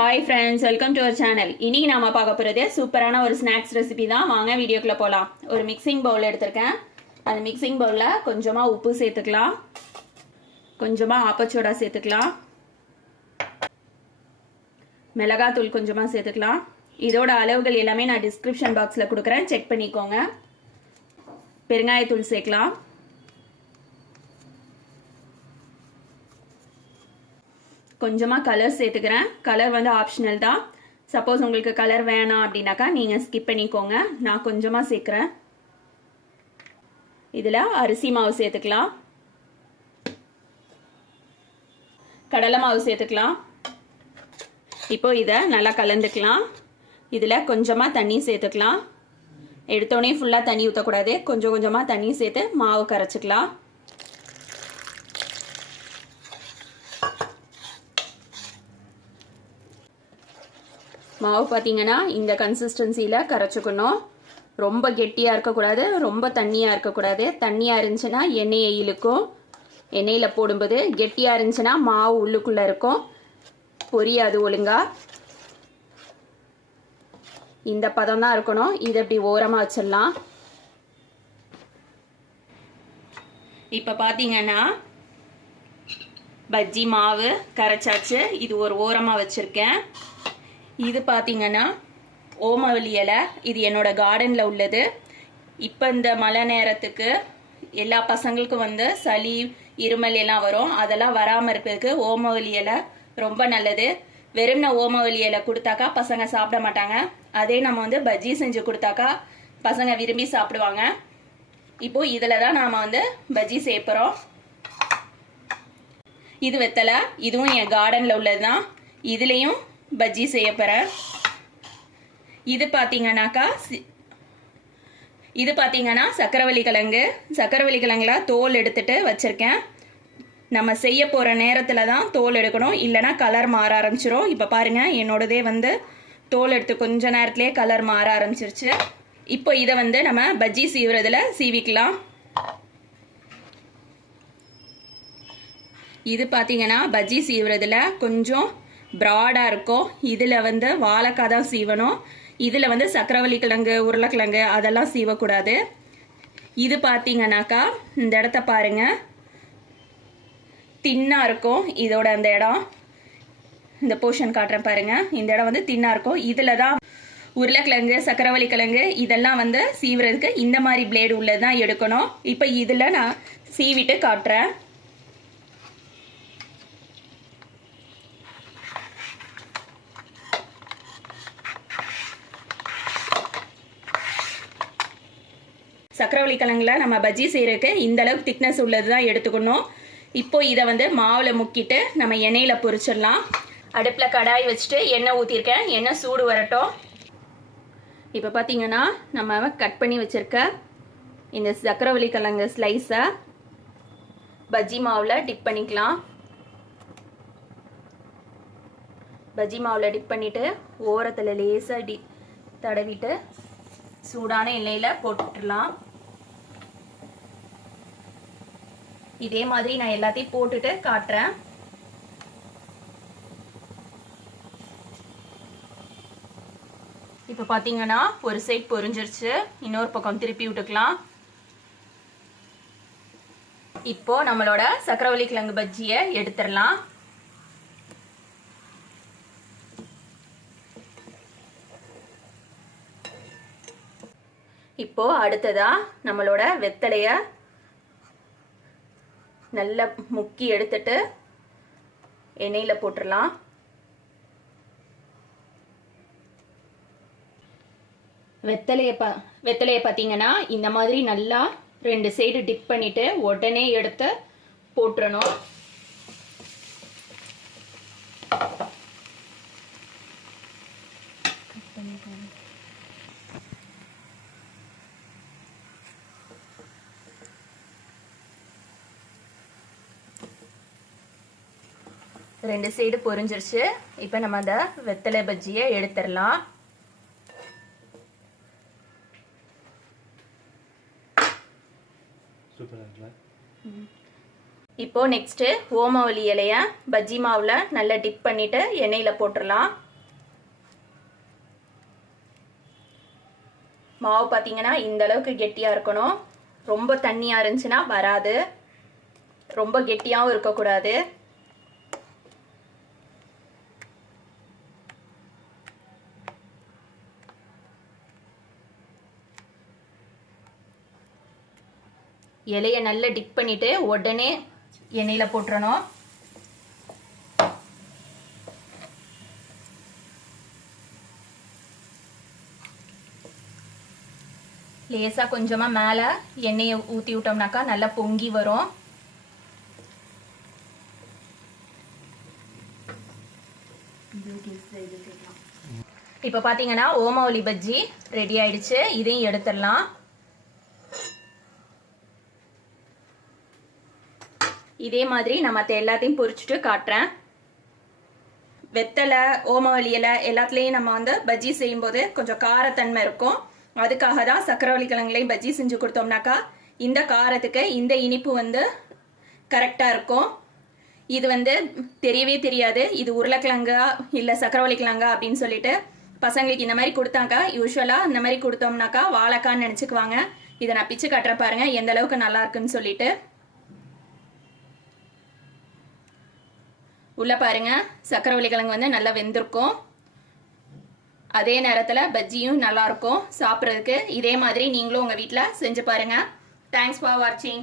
Hi friends, welcome to our channel. இன்னைக்கு நாம பார்க்க போகிறது சூப்பரான ஒரு ஸ்நாக்ஸ் ரெசிபி தான். வாங்க வீடியோக்குள்ளே போகலாம். ஒரு மிக்சிங் பவுல் எடுத்திருக்கேன். அந்த மிக்சிங் பவுலில் கொஞ்சமாக உப்பு சேர்த்துக்கலாம், கொஞ்சமாக ஆப்பச்சோடா சேர்த்துக்கலாம், மிளகாத்தூள் கொஞ்சமாக சேர்த்துக்கலாம். இதோட அளவுகள் எல்லாமே நான் டிஸ்கிரிப்ஷன் பாக்ஸில் கொடுக்குறேன், செக் பண்ணிக்கோங்க. பெருங்காயத்தூள் சேர்க்கலாம், கொஞ்சமாக கலர் சேர்த்துக்கிறேன். கலர் வந்து ஆப்ஷனல் தான். சப்போஸ் உங்களுக்கு கலர் வேணாம் அப்படின்னாக்கா நீங்கள் ஸ்கிப் பண்ணிக்கோங்க. நான் கொஞ்சமாக சேர்க்குறேன். இதில் அரிசி மாவு சேர்த்துக்கலாம், கடலை மாவு சேர்த்துக்கலாம். இப்போ இதை நல்லா கலந்துக்கலாம். இதில் கொஞ்சமாக தண்ணி சேர்த்துக்கலாம். எடுத்தோடனே ஃபுல்லாக தண்ணி ஊற்றக்கூடாது, கொஞ்சம் கொஞ்சமாக தண்ணி சேர்த்து மாவு கரைச்சிக்கலாம். மாவு பார்த்தீங்கன்னா இந்த கன்சிஸ்டன்சியில் கரைச்சிக்கணும். ரொம்ப கெட்டியாக இருக்கக்கூடாது, ரொம்ப தண்ணியாக இருக்கக்கூடாது. தண்ணியாக இருந்துச்சுன்னா எண்ணெயை இழுக்கும், எண்ணெயில் போடும்போது. கெட்டியாக இருந்துச்சுன்னா மாவு உள்ளுக்குள்ளே இருக்கும், பொரியாது ஒழுங்கா. இந்த பதம் தான் இருக்கணும். இதை இப்படி ஓரமாக வச்சிடலாம். இப்போ பார்த்தீங்கன்னா பஜ்ஜி மாவு கரைச்சாச்சு. இது ஒரு ஓரமாக வச்சுருக்கேன். இது பார்த்தீங்கன்னா ஓமவல்லி இலை. இது என்னோட கார்டனில் உள்ளது. இப்போ இந்த மழை நேரத்துக்கு எல்லா பசங்களுக்கும் வந்து சளி இருமல் எல்லாம் வரும். அதெல்லாம் வராமல் இருக்கிறதுக்கு ஓமவல்லி இலை ரொம்ப நல்லது. வெறும்ன ஓமவல்லி இலை கொடுத்தாக்கா பசங்க சாப்பிட மாட்டாங்க. அதே நம்ம வந்து பஜ்ஜி செஞ்சு கொடுத்தாக்கா பசங்க விரும்பி சாப்பிடுவாங்க. இப்போ இதில் தான் நாம் வந்து பஜ்ஜி சேர்ப்புறோம். இது வெத்தலை. இதுவும் என் கார்டனில் உள்ளது தான். இதுலேயும் பஜ்ஜி செய்ய போகிறேன். இது பார்த்தீங்கன்னா சக்கரவள்ளி கிழங்கு. சக்கரவள்ளி கிழங்குல தோல் எடுத்துட்டு வச்சிருக்கேன். நம்ம செய்ய போகிற நேரத்தில் தான் தோல் எடுக்கணும், இல்லைனா கலர் மாற ஆரம்பிச்சிரும். இப்போ பாருங்க, என்னோடதே வந்து தோல் எடுத்து கொஞ்ச நேரத்துலேயே கலர் மாற ஆரம்பிச்சிருச்சு. இப்போ இதை வந்து நம்ம பஜ்ஜி சீவுறதுல சீவிக்கலாம். இது பார்த்தீங்கன்னா பஜ்ஜி சீவுறதுல கொஞ்சம் ப்ராடாக இருக்கும். இதில் வந்து வாழைக்காய் தான் சீவணும். இதில் வந்து சக்கரவள்ளி கிழங்கு, உருளைக்கிழங்கு அதெல்லாம் சீவக்கூடாது. இது பார்த்தீங்கன்னாக்கா இந்த இடத்த பாருங்க, தின்னாக இருக்கும். இதோட அந்த இடம், இந்த போர்ஷன் காட்டுறேன் பாருங்க. இந்த இடம் வந்து தின்னாக இருக்கும். இதில் தான் உருளைக்கிழங்கு, சக்கரவள்ளி கிழங்கு இதெல்லாம் வந்து சீவுறதுக்கு இந்த மாதிரி பிளேடு உள்ளது தான் எடுக்கணும். இப்போ இதில் நான் சீவிட்டு காட்டுறேன். சக்கரவள்ளி கிழங்குல நம்ம பஜ்ஜி செய்யறதுக்கு இந்த அளவுக்கு திக்னஸ் உள்ளது தான் எடுத்துக்கணும். இப்போ இதை வந்து மாவில் முக்கிட்டு நம்ம எண்ணெயில் பொரிச்சிடலாம். அடுப்பில் கடாய் வச்சுட்டு எண்ணெய் ஊற்றிருக்கேன். எண்ணெய் சூடு வரட்டும். இப்போ பார்த்தீங்கன்னா நம்ம கட் பண்ணி வச்சிருக்க இந்த சக்கரவள்ளி கிழங்கு ஸ்லைஸை பஜ்ஜி மாவில் டிப் பண்ணிக்கலாம். பஜ்ஜி மாவில் டிப் பண்ணிவிட்டு ஓரத்தில் லேசாக தடவிட்டு சூடான எண்ணெயில் போட்டுடலாம். இதே மாதிரி நான் எல்லாத்தையும் போட்டுட்டு காட்டுறேன். இப்போ பார்த்தீங்கன்னா ஒரு சைட் பொரிஞ்சிருச்சு. இன்னொரு பக்கம் திருப்பி விட்டுக்கலாம். இப்போ நம்மளோட சக்கரவள்ளி கிழங்கு பஜ்ஜியை எடுத்துடலாம். இப்போ அடுத்ததா நம்மளோட வெத்தலைய நல்லா முக்கி எடுத்துட்டு எண்ணெயில போட்டுடலாம். வெத்தலைய பார்த்தீங்கன்னா இந்த மாதிரி நல்லா 2 சைடு டிப் பண்ணிட்டு உடனே எடுத்து போட்டுறணும். ரெண்டு சைடு பொரிஞ்சிருச்சு. இப்போ நம்ம அந்த வெத்தலை பஜ்ஜியை எடுத்துடலாம். இப்போ நெக்ஸ்ட் ஓமவல்லி இலைய பஜ்ஜி மாவுல நல்லா டிப் பண்ணிட்டு எண்ணெயில போட்டுறலாம். மாவு பார்த்தீங்கன்னா இந்த அளவுக்கு கெட்டியாக இருக்கணும். ரொம்ப தண்ணியாக இருந்துச்சுன்னா வராது. ரொம்ப கெட்டியாகவும் இருக்கக்கூடாது. இலையை நல்லா டிப் பண்ணிட்டு உடனே எண்ணெயில் போட்டுறணும். லேசாக கொஞ்சமாக மேலே எண்ணெயை ஊற்றி விட்டோம்னாக்கா நல்லா பொங்கி வரும். இப்போ பார்த்தீங்கன்னா ஓமவல்லி பஜ்ஜி ரெடி ஆயிடுச்சு. இதையும் எடுத்துடலாம். இதே மாதிரி நான் மற்ற எல்லாத்தையும் பொரிச்சுட்டு காட்டுறேன். வெத்தலை, ஓமவல்லி இலை எல்லாத்துலேயும் நம்ம வந்து பஜ்ஜி செய்யும்போது கொஞ்சம் காரத்தன்மை இருக்கும். அதுக்காக தான் சக்கரவள்ளி கிழங்குலையும் பஜ்ஜி செஞ்சு கொடுத்தோம்னாக்கா இந்த காரத்துக்கு இந்த இனிப்பு வந்து கரெக்டாக இருக்கும். இது வந்து தெரியவே தெரியாது இது உருளைக்கிழங்கா இல்லை சக்கரவள்ளி கிழங்கா அப்படின்னு சொல்லிட்டு பசங்களுக்கு இந்த மாதிரி கொடுத்தாக்கா யூஸ்வலாக இந்த மாதிரி கொடுத்தோம்னாக்கா வாழைக்கான்னு நினச்சிக்குவாங்க. இதை நான் பிச்சு கட்டுற பாருங்க எந்த அளவுக்கு நல்லா இருக்குன்னு சொல்லிட்டு. உள்ள பாருங்க சக்கரவள்ளி கிழங்கு வந்து நல்லா வெந்திருக்கும். அதே நேரத்தில் பஜ்ஜியும் நல்லா இருக்கும் சாப்பிட்றதுக்கு. இதே மாதிரி நீங்களும் உங்கள் வீட்டில் செஞ்சு பாருங்க. தேங்க்ஸ் ஃபார் வாட்சிங்.